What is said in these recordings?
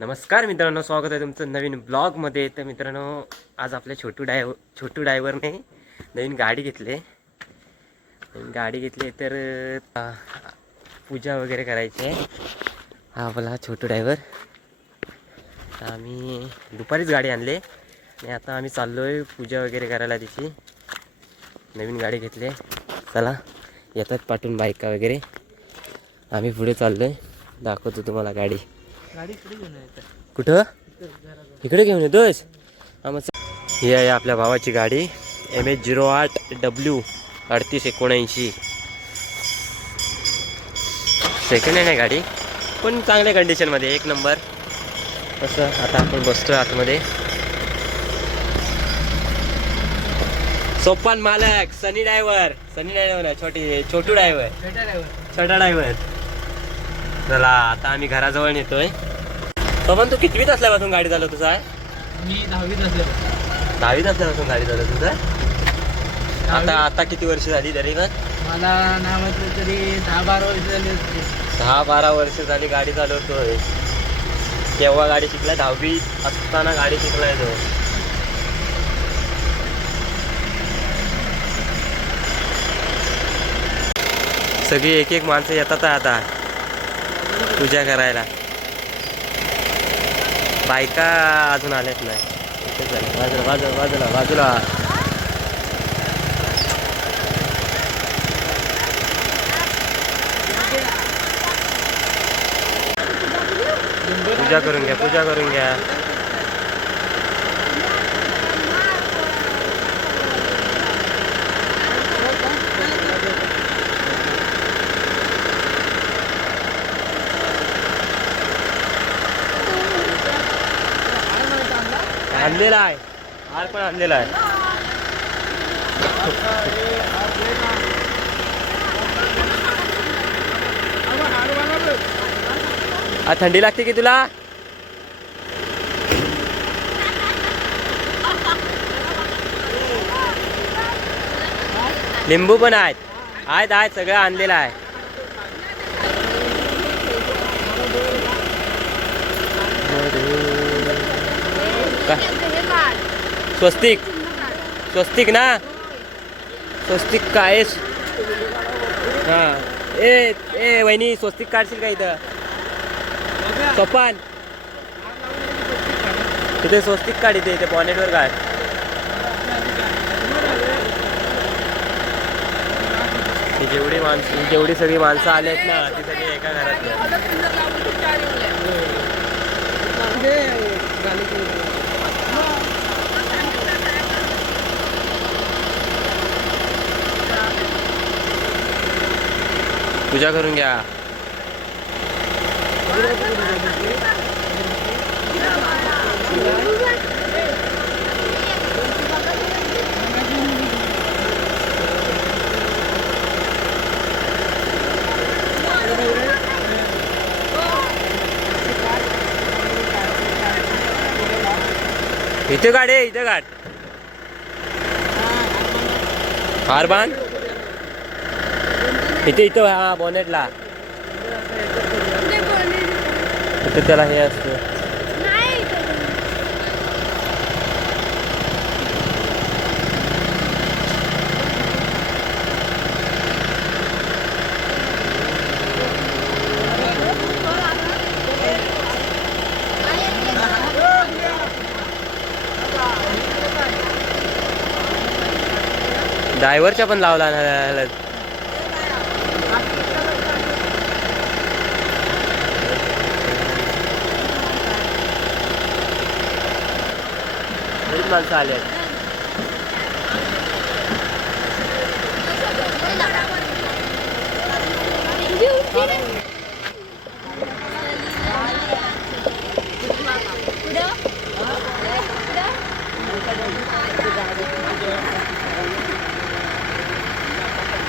नमस्कार मित्रांनो स्वागत आहे तुमचं नवीन ब्लॉगमध्ये. तर मित्रांनो आज आपल्या छोटू डायव छोटू डायव्हरने नवीन गाडी घेतली नवीन गाडी घेतली तर पूजा वगैरे करायची आहे. हा आपला छोटू डायव्हर. आम्ही दुपारीच गाडी आणली आणि आता आम्ही चाललो आहे पूजा वगैरे करायला तिची. नवीन गाडी घेतली आहे. चला येतात पाठवून बायका वगैरे. आम्ही पुढे चाललो आहे दाखवतो तुम्हाला गाडी. कुठं? इकडे घेऊन येतोस हा मग च- ही आहे आपल्या भावाची गाडी. एम एच झिरो आठ डब्ल्यू अडतीस एकोणऐंशी. सेकंड हँड आहे गाडी पण चांगल्या कंडिशनमध्ये एक नंबर असं आता आपण बसतोय आतमध्ये. सोपान मालक सनी ड्रायव्हर सनी ड्रायव्हर आहे छोटी छोटा ड्रायव्हर छोटा ड्रायव्हर चला आता आम्ही घराजवळ नेतोय. पवन तू कितवीत असल्यापासून गाडी चालवतो आहे मी दहावीत असलो दहावीत असल्यापासून गाडी चालवतो तुझं आता आता किती वर्ष झाली तरी पण? मला नाव तरी दहा बारा वर्ष झाली असते दहा बारा वर्ष झाली गाडी चालवतोय. केव्हा गाडी शिकला दहावी असताना गाडी शिकलाय तो. सगळी एक एक माणसं येतात आता पूजा करायला. बायका अजून आल्यात नाही. इथेच बाजूला बाजूला बाजूला बाजूला. पूजा करून घ्या पूजा करून घ्या. आणलेला आहे. हार पण आणलेला आहे. आ थंडी लागते की तुला? लिंबू पण आहेत. आहेत आहेत सगळं आणलेलं आहे. का? स्वस्तिक. स्वस्तिक ना? स्वस्तिक काय हा. ए ए वहिनी स्वस्तिक काढशील का इथं? सोपान. तिथे स्वस्तिक काढ इथे इथे बॉनेटवर काढ. जेवढी माणसं जेवढी सगळी माणसं आलेत ना ती सगळी एका घरात पूजा करून घ्या. इथे गाडी आहे इथे गाठ हार बांध. इथे इथं हा बॉनेटला इथे त्याला हे असतं. ड्रायव्हरच्या पण लावला ना बरीच माणसं आली आहेत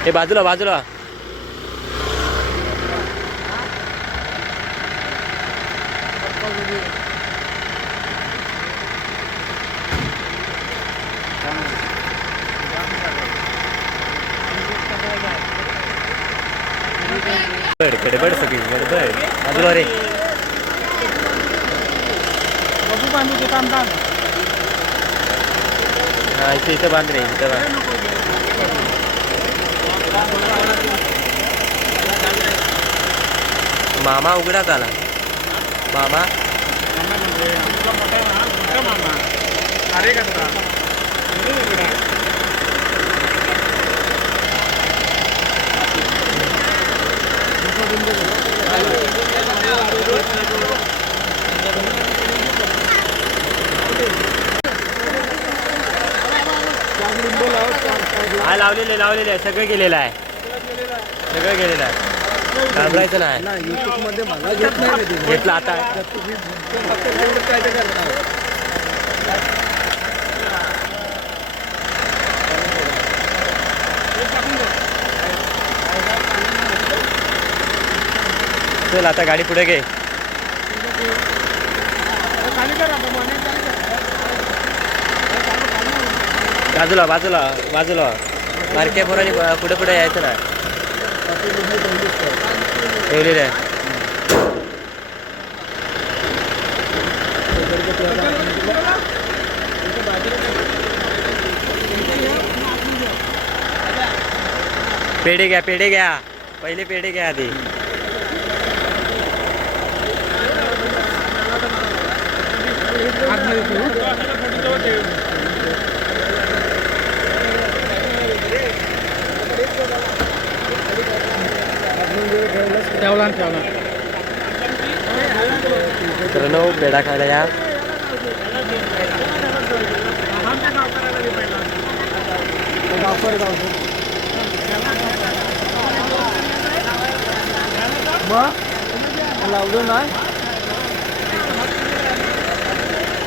हे बाजूला बाजूला गडबड गडबड सगळी गडबड. बाजूला रे. हा इथे इथं बांध रे इथं बांध. मामा उघडाच आला मामा. हा लावलेले लावलेले आहे. सगळं केलेलं आहे. सगळं केलेलं आहे. घाबरायचं नाही. मला घेत नाही घेतलं आता. चल आता गाडी पुढे घे. बाजूला बाजूला बाजूला. बारक्या पोराने पुढे पुढे यायचं ना ठेवलेलं आहे पेढे घ्या पेढे घ्या. पहिले पेढे घ्या आधी. ठेवला ठेवला. मित्रांनो पेढा खायला या. मग? लावलं ना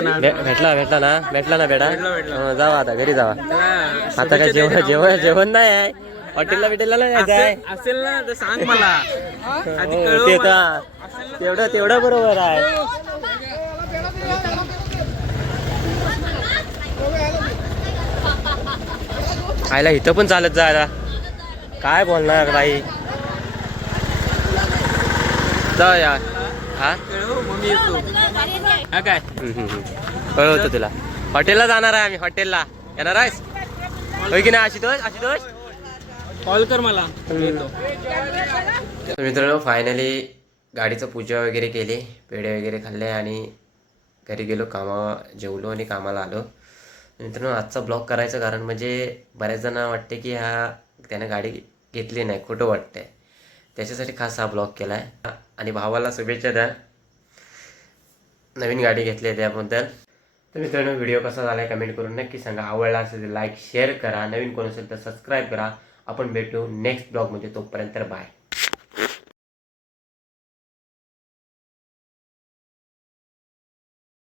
भेटला भेटला ना? भेटला ना बेडा हो, जावा आता घरी जावा. आता काय जेवण जेवण जेवण नाही आहे. हॉटेलला बिटेलला नाही जायचं असेल ना तर सांग मला. हो, ते तर तेवढं तेवढं बरोबर आहे. आयला इथं पण चालत जायला काय बोलणार बाई? जा यार. हा? हा काय. कळवतो तुला. हॉटेलला जाणार आहे आम्ही हॉटेलला. येणार आहेस? होय की नाही आशुतोष? आशुतोष? कॉल कर मला. मित्रांनो फायनली गाडीचं पूजा वगैरे केली पेढे वगैरे खाल्ले आणि घरी गेलो कामा जेवलो आणि कामाला आलो. मित्रांनो आजचा ब्लॉग करायचं कारण म्हणजे बऱ्याच जणांना वाटते की हा त्यानं गाडी घेतली नाही खोटं वाटतंय. त्याच्यासाठी खास हा ब्लॉग केला आहे आणि भावाला शुभेच्छा द्या. नवीन गाडी घेतली आहे त्याबद्दल. तर मित्रांनो व्हिडिओ कसा झाला आहे कमेंट करून नक्की सांगा. आवडला असेल तर लाईक शेअर करा. नवीन कोण असेल तर सबस्क्राईब करा. आपण भेटू नेक्स्ट ब्लॉगमध्ये तोपर्यंत बाय